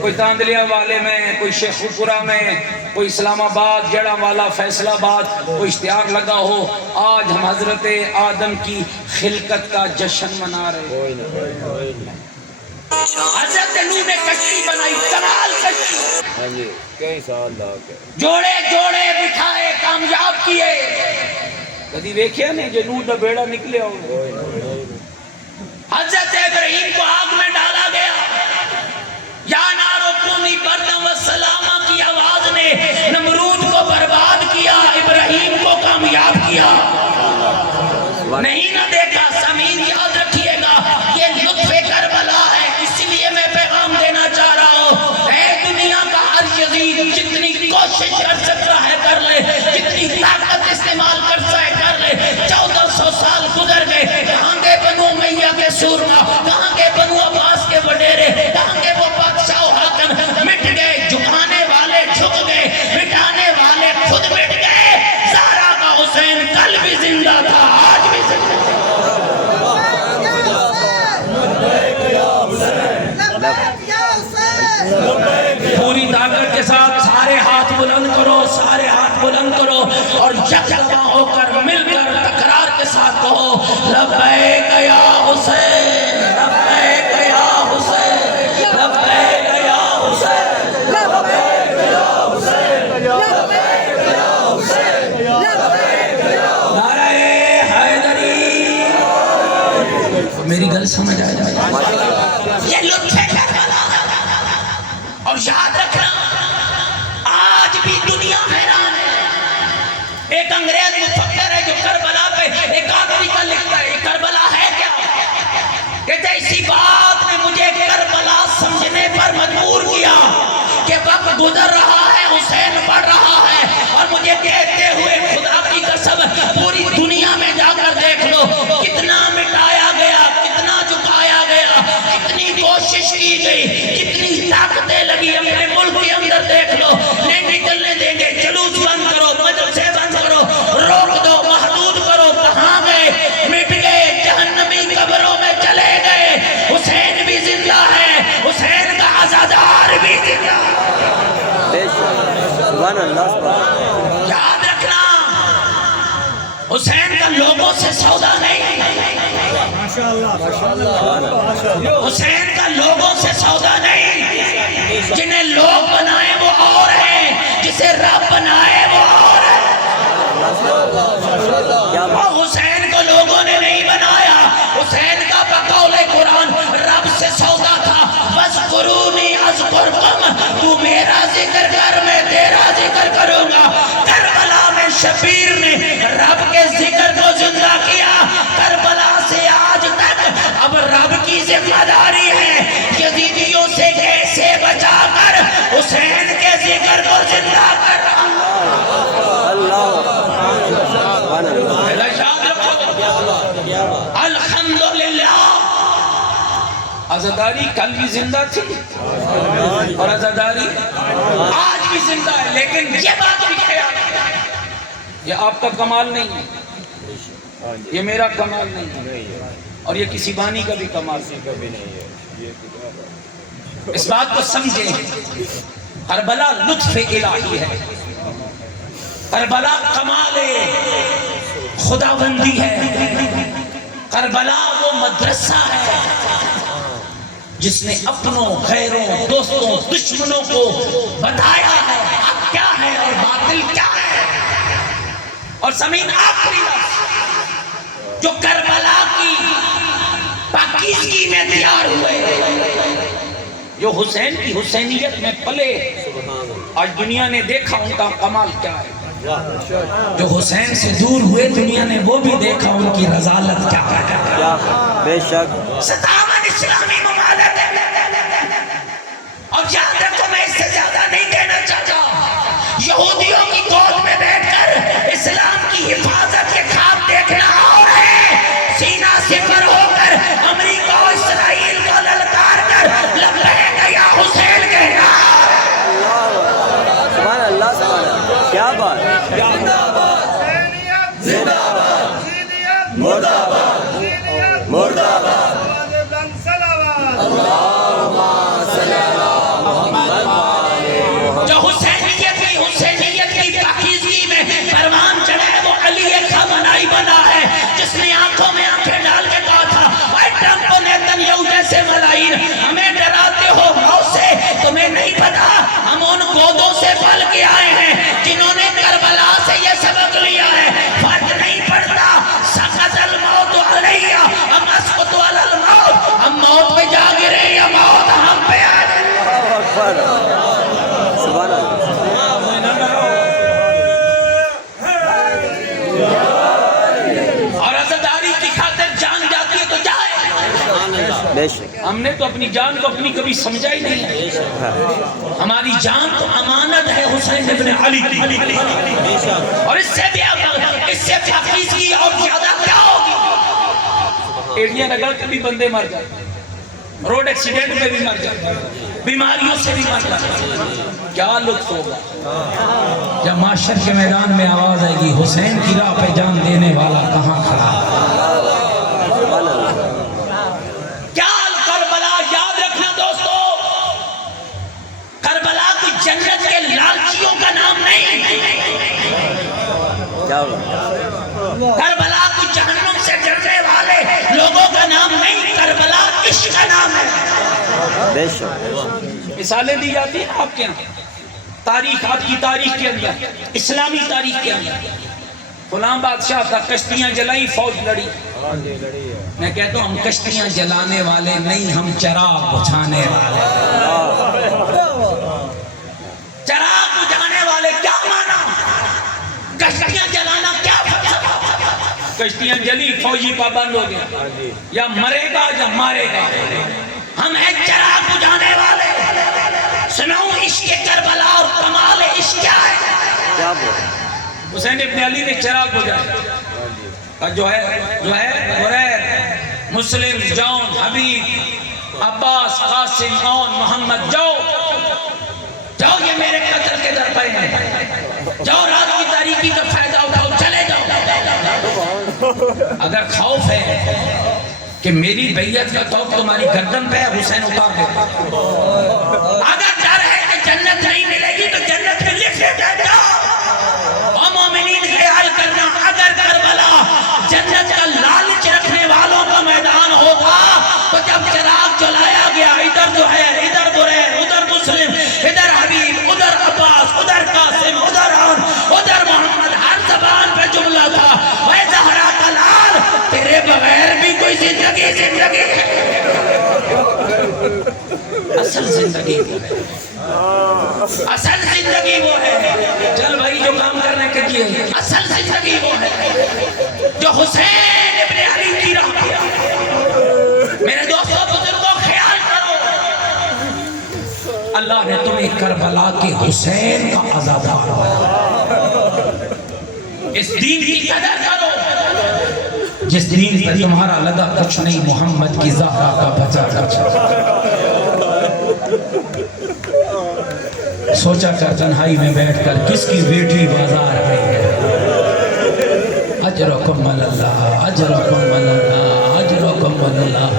کوئی تاندلیا والے میں کوئی شیخ پورہ میں کوئی اسلام آباد جڑا والا فیصل آباد کوئی اشتہار لگا ہو آج ہم حضرت آدم کی خلقت کا جشن منا رہے ہیں حضرت نوح نے کشتی بنائی کمال کشتی جوڑے جوڑے بٹھائے کامیاب کیے کدی دیکھیا نہیں جو نوح دا بیڑا نکلے ہو حضرت ابراہیم کو آگ میں ڈالا گیا یا نارو کونی بردم و سلامہ کی آواز نے نمرود کو برباد کیا ابراہیم کو کامیاب کیا نہیں نہ دیکھا سامعین یاد رکھیے گا یہ لطف کربلا ہے اس لیے میں پیغام دینا چاہ رہا ہوں اے دنیا کا ہر یزید جتنی کوشش کر سکتا ہے کر لے جتنی طاقت استعمال کرتا ہے کر لے 1400 سال گزر گئے کہاں کے بنو امیہ کے سورما کہاں کے بنو عباس کے وڈیرے کہاں کے وہ بادشاہ و حاکم مٹ گئے جھکانے والے جھک گئے مٹانے والے خود مٹ گئے زہرا کا حسین کل بھی زندہ تھا آج بھی زندہ تھا پوری طاقت کے ساتھ سارے ہاتھ بلند کرو اور یک دفعہ ہو کر مل کر تکرار کے ساتھ کہو لبیک یا حسین لبیک یا حسین لبیک یا حسین لبیک یا حسین لبیک یا حسین لبیک یا نعرہ حیدری میری گل سمجھ آ جائے یہ لطف کربلا اور یاد رکھنا آج بھی دنیا حیران ہے ایک انگریز مفکر ہے جو کربلا پہ ایک آدمی کا لکھتا ہے یہ کربلا ہے کیا کہتے اسی بات نے مجھے کربلا سمجھنے پر مجبور کیا کہ وقت گزر رہا ہے حسین بڑھ رہا ہے اور مجھے کہتے ہوئے خدا کی قسم پوری دنیا میں جا کر دیکھ لو کتنا مٹایا گیا کتنا جھکایا گیا کتنی کوشش کی گئی کتنی طاقتیں لگی اپنے ملک کے اندر دیکھ لو نہیں نکلنے دیں گے جلوس بند کرو مدرسے بند کرو روک دو محدود کرو کہاں گئے مٹ گئے جہنمی قبروں میں چلے گئے حسین بھی زندہ ہے حسین کا عزادار بھی زندہ ہے سبحان اللہ یاد رکھنا حسین کا لوگوں سے سودا نہیں حسین کا لوگوں سے سودا نہیں جنہیں لوگ بنائے وہ اور ہیں جسے رب بنائے وہ اور ہے اور حسین کو لوگوں نے نہیں ذکر کر میں تیرا ذکر کروں گا. کربلا میں شبیر نے رب کے ذکر کو زندہ کیا. کربلا سے آج تک اب رب کی ذمہ داری ہے یزیدیوں سے کیسے بچا کر حسین کے ذکر کو زندہ کر. یاد رکھو الحمدللہ عزاداری کل بھی زندہ تھی اور عزاداری آج بھی زندہ ہے. لیکن یہ بات بھی خیال ہے یہ آپ کا کمال نہیں ہے, یہ میرا کمال نہیں ہے, اور یہ کسی بانی کا بھی کمال نہیں ہے. اس بات کو سمجھیں کربلا لطف الہی ہے, کربلا کمال خداوندی ہے, کربلا وہ مدرسہ ہے جس نے اپنوں غیروں دوستوں دشمنوں کو بتایا ہے حق کیا ہے اور باطل کیا ہے. اور سامعین آخری لفظ جو کربلا کی پاکیزگی میں تیار ہوئے, جو حسین کی حسینیت میں پلے, آج دنیا نے دیکھا ان کا کمال کیا ہے. جو حسین سے دور ہوئے دنیا نے وہ بھی دیکھا ان کی رضالت کیا ہے. بے شک 57 اسلامی ممالک اور یاد رکھو میں اس سے زیادہ نہیں کہنا چاہتا. یہودیوں کی گود میں بیٹھ کر اسلام کی حفاظت کے خواب دیکھنا اور ہے, سینہ سپر ہو کر امریکہ و اسرائیل کو للکار کر لبیک یا حسین کہنا. سبحان اللہ سبحان اللہ, کیا بات. جو حسینیت کی پاکیزگی میں پروان چڑھے وہ علی خامنائی بنا ہے جس نے آنکھوں میں آنکھیں ڈال کے کہا تھا اے ٹرمپ و نیتنیاہو جیسے ملائی ہمیں ڈراتے ہو موت سے, تمہیں نہیں پتا ہم ان گودوں سے پل کے آئے ہیں جنہوں نے کربلا سے یہ سبق لیا ہے. فرق نہیں پڑتا سقط الموت علیہ ہم اسقط علی الموت, ہم موت پہ جا گرے یا موت ہم پہ آ گئے. سبحان اللہ. اور عزاداری کی خاطر جان جاتی ہے تو جائے. بے شک ہم نے تو اپنی جان کو اپنی کبھی سمجھا ہی نہیں ہے. ہماری جان تو امانت ہے حسین ابن علی کی, اور اس سے پاکیزگی اور زیادہ کیا ہوگی. ایڈیا لگا کے بھی بندے مر جاتے, روڈ ایکسیڈنٹ میں بھی مر جاتے, بیماریوں سے بھی مر جاتے. کیا لطف ہوگا جب معاشر کے میدان میں آواز آئے گی حسین کی راہ پہ جان دینے والا کہاں کھڑا ہے. کیا کربلا یاد رکھنا دوستو, کربلا کی جنت کے لالچیوں کا نام نہیں, کیا بات. کربلا کو جہنم سے ڈرنے والے لوگوں کا نام نہیں, کربلا عشق کا نام ہے. بے شک مثالیں دی جاتی ہیں آپ کے یہاں تاریخ, آپ کی تاریخ کے اندر, اسلامی تاریخ کے اندر. فلاں بادشاہ تھا, کشتیاں جلائی, فوج لڑی. میں کہتا ہوں ہم کشتیاں جلانے والے نہیں, ہم چراغ بجھانے والے. چراغ بجھانے والے کیا مانا, کشتیاں جلانا کیا فلسفہ. کشتیاں جلی, فوجی پابند ہو گیا, یا مرے گا یا مارے گا. ہم ہیں چراغ بجھانے والے. سناؤں عشق کربلا اور کمال عشق کیا ہے. کیا بات. حسین ابن علی نے چراغ بجھایا, جو ہے غریر, مسلم, جون, حبیب, عباس, قاسم, اون, محمد, جاؤ یہ میرے قتل کے در پہ ہیں, جاؤ رات کی تاریکی کا فائدہ اٹھاؤ, چلے جاؤ. اگر خوف ہے کہ میری بیعت کا توق تمہاری گردن پہ ہے, حسین اتار دیتا. اگر ڈر ہے کہ جنت نہیں ملے گی تو جنت میں لکھ دیتا جاؤ. اور مومنین خیال کرنا, اگر کربلا جنت کا لالچ رکھنے والوں کا میدان ہوگا تو جب چراغ جلایا گیا, ادھر جو ہے, ادھر غریر, ادھر مسلم, ادھر حبیب, ادھر عباس, ادھر قاسم, ادھر اون, ادھر محمد, ہر زبان پہ جملہ تھا اے زہرا کا لال, تیرے بغیر بھی کوئی زندگی ہے. اصل اصل زندگی وہ ہے، اصل زندگی وہ ہے۔ چل بھائی جو کام کرنے کے لیے اصل زندگی وہ ہے جو حسین ابن علی کی راہ پہ۔ میرے دوستوں بزرگوں خیال کرو، اللہ نے تمہیں کربلا کے حسین کا عزادار بنایا۔ اس دین کی قدر کرو جس دین پر تمہارا لگا کچھ نہیں، محمد کی زہرا کا بچا کچھ۔ سوچا کر تنہائی میں بیٹھ کر کس کی بیٹی بازار گئی ہے۔ اجرکم اللہ، اجرکم اللہ، اجرکم اللہ۔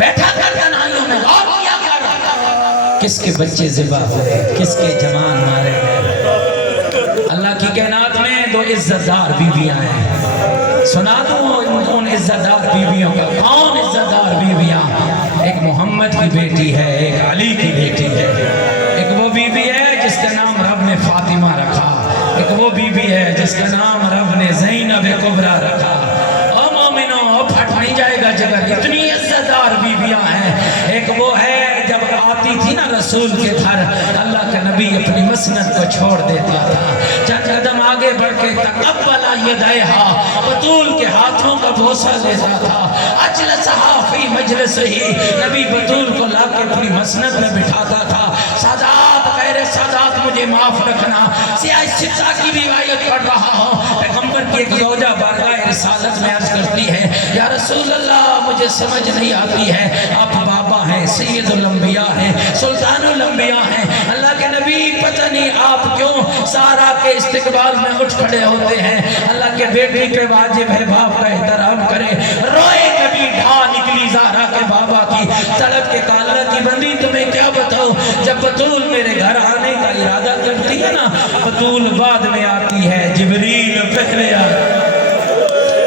بیٹھا کر تنہائیوں میں غور کیا کر کس کے بچے ذبح ہوئے، کس کے جوان مارے گئے۔ اللہ کی کائنات میں دو عزتدار بیویاں ہیں، سنا دوں ان عزتدار بیویوں کا۔ کون عزتدار بیویاں؟ ایک محمد کی بیٹی ہے، ایک علی کی بیٹی ہے۔ ایک وہ بیوی ہے جس کا نام رب نے فاطمہ رکھا، ایک وہ بیوی ہے جس کا نام رب نے زینب کبریٰ رکھا۔ او مومنوں، پھٹ نہیں جائے گا جگر، اتنی عزتدار بیویاں ہیں۔ ایک وہ ہے جب آتی تھی نا رسول کے گھر، اللہ کا نبی اپنی مسند کو چھوڑ دیتا تھا، چند قدم آگے بڑھ کے تقبلا یدیہا، بطول کے ہاتھوں کا بوسہ لیتا تھا۔ اجلسہا فی مجلس ہی، نبی بطول کو لا کے اپنی مسند میں بٹھاتا تھا۔ سادات غیر سادات مجھے معاف رکھنا، سیاہ ستہ کی روایت پڑھ رہا ہوں۔ پیغمبر کی ایک زوجہ بارگاہ رسالت میں عرض کرتی ہے، یا رسول اللہ مجھے سمجھ نہیں آتی ہے، آپ بابا ہیں، سید الانبیاء ہیں، سلطان الانبیاء ہیں، اللہ کے نبی پتہ نہیں آپ کیوں سارا کے استقبال میں اٹھ کھڑے ہوتے ہیں۔ اللہ کے بیٹی پہ واجب ہے باپ کا احترام کرے۔ روئے کبھی ڈھا نکلی زہرا کے بابا کی، تڑپ کے کالہ کی بندی، تمہیں کیا بتاؤں، جب بطول میرے گھر آنے کا ارادہ کرتی ہے نا، بطول بعد میں آتی ہے، جبریل پہلے آتا ہے۔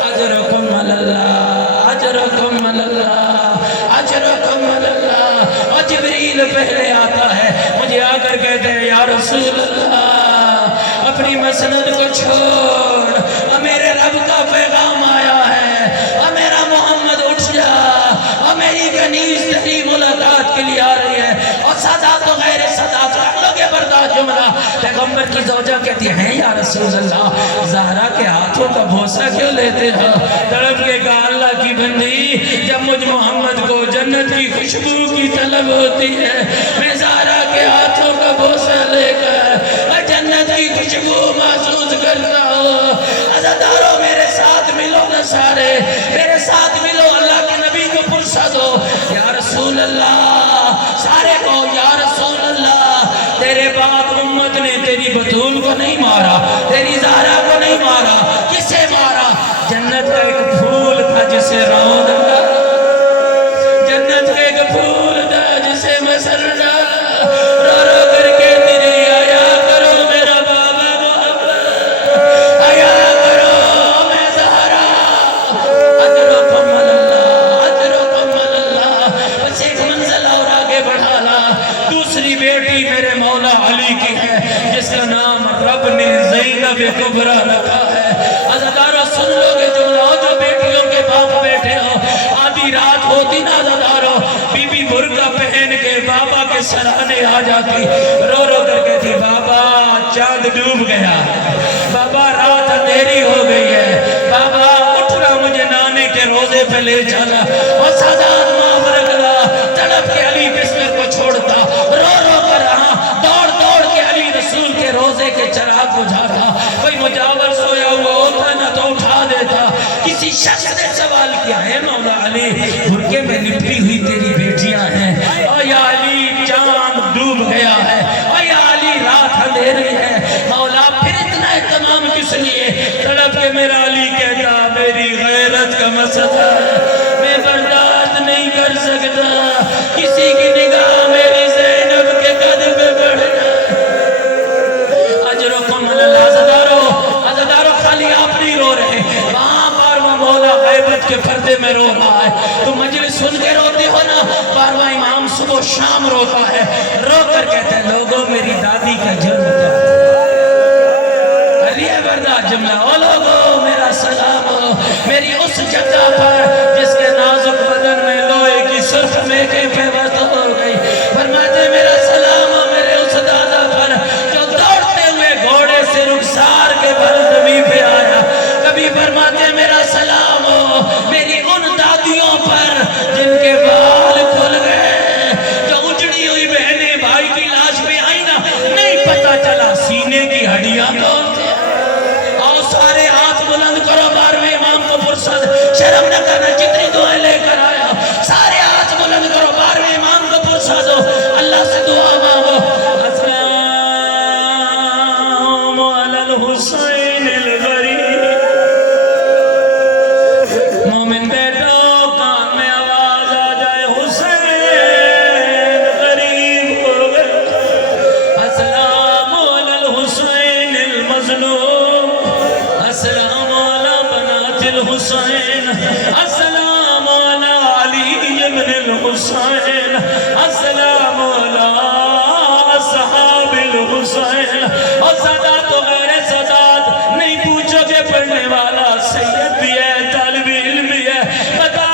اجرکم اللہ، اجرکم اللہ، اجرکم اللہ۔ اور جبریل پہلے آتا ہے، مجھے آ کر کہتے ہیں یا رسول اللہ اپنی مسند کو چھوڑ، اور میرے رب کا پیغام آیا ہے، اور میرا محمد اٹھ جا، اور میری کنیز تیری ملاقات کے لیے آ رہی ہے۔ اور سادات و غیر سادات رکھ لو گے برداشت جملہ۔ پیغمبر کی زوجہ کہتی ہیں یا رسول اللہ زہرا کے ہاتھوں کا بوسہ کیوں لیتے ہو؟ تڑپ کے کہا اللہ کی بندی، جب مجھ محمد کو جنت کی خوشبو کی طلب ہوتی ہے، میں زہرا کے ہاتھوں کا بوسہ لے کر جنت کی خوشبو محسوس کرتا ہوں۔ عزاداروں میرے ساتھ ملو نا سارے، میرے ساتھ ملو، اللہ کے نبی کو پرسہ دو۔ یا رسول اللہ، سارے کو یا رسول اللہ، تیرے بعد امت نے تیری بطول کو نہیں مارا، تیری زہرا کو نہیں مارا، کسے مارا؟ جنت کا ایک پھول تھا جسے رون ڈالا، جنت کا ایک پھول تھا جسے مسل ڈالا، رو رو کر کے میرے آیا کرو میرا بابا محمد، آیا کرو میں زہرا۔ اجرکم اللہ، اجرکم اللہ۔ بس ایک منزل اور آگے بڑھانا، دوسری بیٹی میرے مولا علی کی ہے جس کا نام رب نے زینب کبریٰ رکھا ہے۔ عزاداروں سن لو گے جو بیٹیوں کے باپ بیٹھے ہو، آدھی رات ہوتی نا عزاداروں، بی بی برقع پہن کے بابا کے سرانے آ جاتی، رو رو کر کہتی بابا چاند ڈوب گیا، بابا رات اندھیری ہو گئی ہے، بابا اٹھنا مجھے نانے کے روزے پہ لے جانا۔ اور سادات معاف رکھنا، تڑپ کے علی بسمر کو چھوڑتا، رو رو کر رہا، دوڑ دوڑ کے علی رسول کے روزے کے چراغ بجھاتا۔ کوئی مجاور سویا ہوا ہوتا نہ تو اٹھا دیتا۔ کسی شخص نے سوال کیا ہے مولا علی برقعے میں لپٹی ہوئی تیری بیٹیاں ہیں، اور یا علی چاند ڈوب گیا ہے، اور یا علی رات اندھیری ہے، مولا پھر اتنا اہتمام کس لیے؟ تڑپ کے میرا علی کہتا میری غیرت کا مسئلہ ہے، میں برداشت نہیں کر سکتا کسی کی نگاہ میری زینب کے قد پہ بڑھ جائے۔ اجرکم اللہ۔ عزادارو خالی آپ نہیں رو رہے، وہاں بارواں مولا غیبت کے پردے میں رو رہا ہے، تو مجلس سن کے روتے ہو نا، بارواں امام صبح شام روتا ہے، رو کر کہتا ہے لوگوں میری دادی کا جرم کیا علی برداشت جملہ، او لوگوں میرا سلام ہو میری اس جگہ پر جس کے نازک بدن میں لوہے کی سرخ میکے پہ وقت ہو گئی، فرماتے الحسین الغریب مومن بیٹو کان میں آواز آ جائے حسین غریب ہو گئے السلام علی الحسین المظلوم السلام علی بنات الحسین السلام علی علی ابن الحسین السلام علی اصحاب الحسین اور سادات و غیر سادات نہیں پوچھو کہ پڑھنے والا سید بھی ہے طالب علم بھی ہے بتا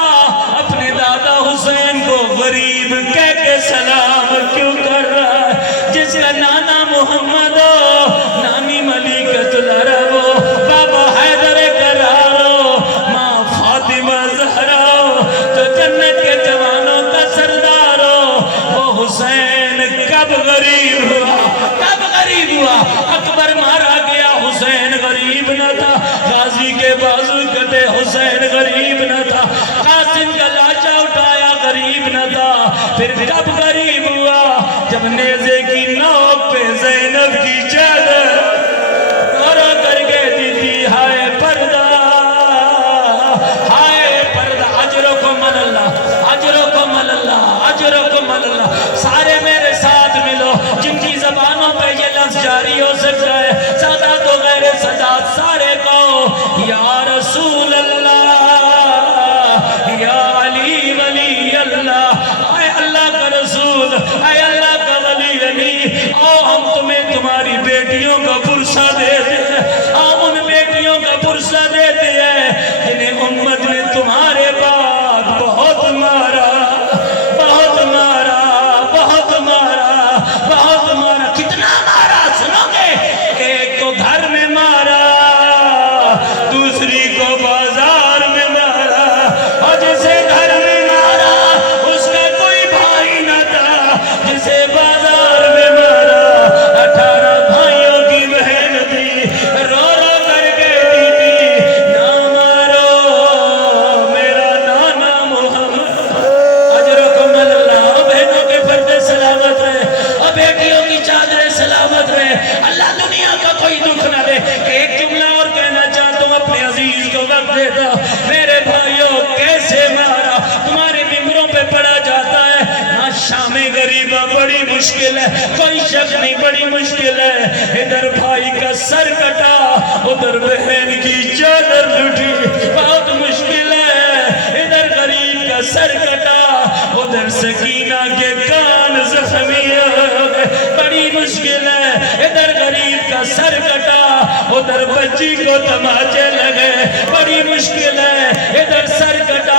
اپنے دادا حسین کو غریب کہہ کے سلام کیوں کر رہا ہے جس کا نانا محمد ہو نانی ملیکۃ العرب ہو بابا حیدر کرار ہو ماں فاطمہ زہرا ہو تو جنت کے جوانوں کا سردار ہو وہ حسین کب غریب ہوا کب غریب ہوا اکبر مارا گیا حسین غریب نہ تھا غازی کے بازو کٹے حسین غریب نہ تھا قاسم کا لاشا اٹھایا غریب نہ تھا پھر کب غریب ہوا جب نیزے کی نوک پہ زینب کی چادر رو کر کے دیتی ہائے پردہ اجرکم اللہ اجرکم اللہ اجرکم اللہ سارے میرے ساتھ ملو جن کی زبانوں پہ یہ لفظ جاری ہو سکتا ہے سادات و غیر سادات سارے کہو یا رسول اللہ یا علی ولی اللہ اے اللہ کا رسول اے اللہ کا ولی علی آؤ ہم تمہیں تمہاری بیٹیوں کا پرسہ دیتے ہیں آؤ ان بیٹیوں کا پرسہ دیتے ہیں جنہیں امت نے تمہارے بعد بہت مارا بہت مارا بہت مارا بہت مارا کتنا مارا سنو گے ایک کو گھر میں مارا دوسری کو بازار میں مارا اور جسے گھر میں مارا اس کا کوئی بھائی نہ تھا جسے بازار میں مارا 18 بھائیوں کی بہن تھی رو رو کر کے دیتی نہ مارو میرا نانا محمد اجرکم اللہ بہنوں کے پردے سلامت رہے اور بیٹیوں کی چادریں سلامت رہے اللہ دنیا کا کوئی دکھ نہ دے ایک جملہ اور کہنا چاہتا ہوں اپنے عزیز کو وقت دیتا میرے بھائیوں کیسے مارا تمہارے ممبروں پہ پڑا جاتا ہے نا شام غریبہ بڑی مشکل ہے کوئی شک نہیں بڑی مشکل ہے ادھر بھائی کا سر کٹا ادھر بہن کی چادر لٹی بہت مشکل ہے ادھر غریب کا سر کٹا ادھر سکینہ کے کان زخمی ہو گئے بڑی مشکل ہے ادھر غریب کا سر کٹا ادھر بچی کو تماچے لگے بڑی مشکل ہے ادھر سر کٹا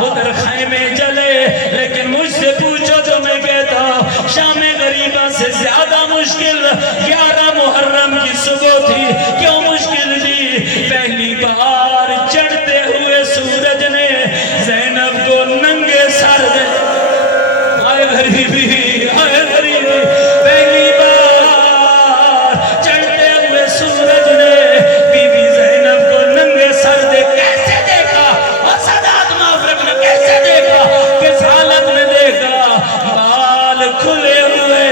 ادھر خیمے جلے لیکن مجھ سے پوچھو تو میں کہتا شام غریبہ سے زیادہ مشکل 11 محرم کی صبح تھی کیوں مشکل تھی پہلی بار چڑھتے ہوئے سورج نے زینب کو ننگے سر دے آئے غریبی آئے غریبی پہلی بار چڑھتے ہوئے سورج نے بی بی زینب کو ننگے سر دے کیسے دیکھا اور سادات معافرت نے کیسے دیکھا کس حالت میں دیکھا بال کھلے ہوئے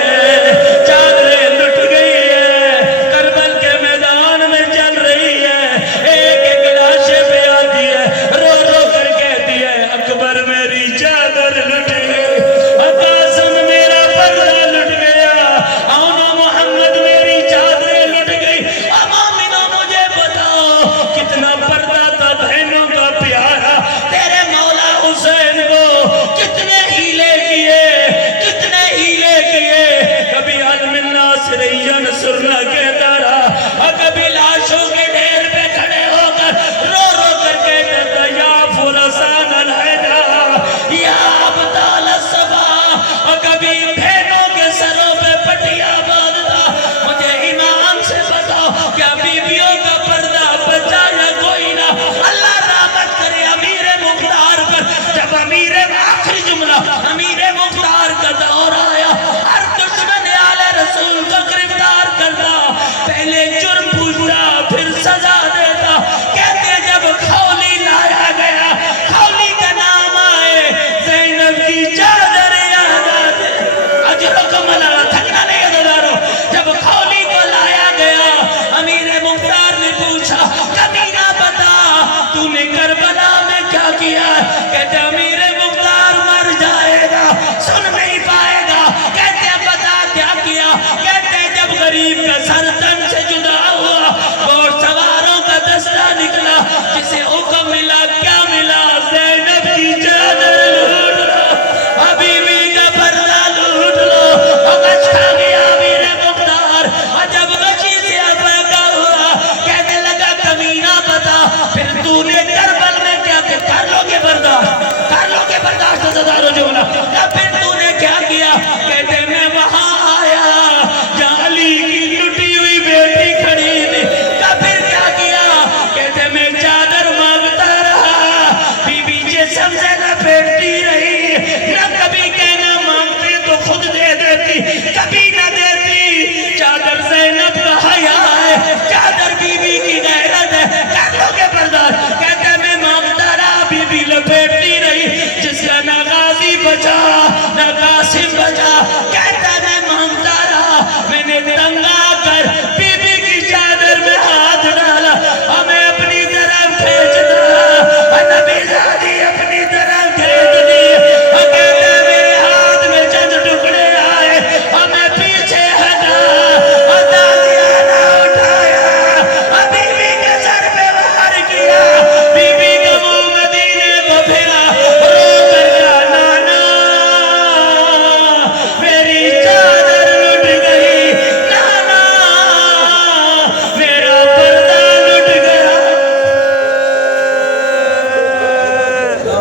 چادریں لٹ گئی ہے کربل کے میدان میں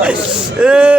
اے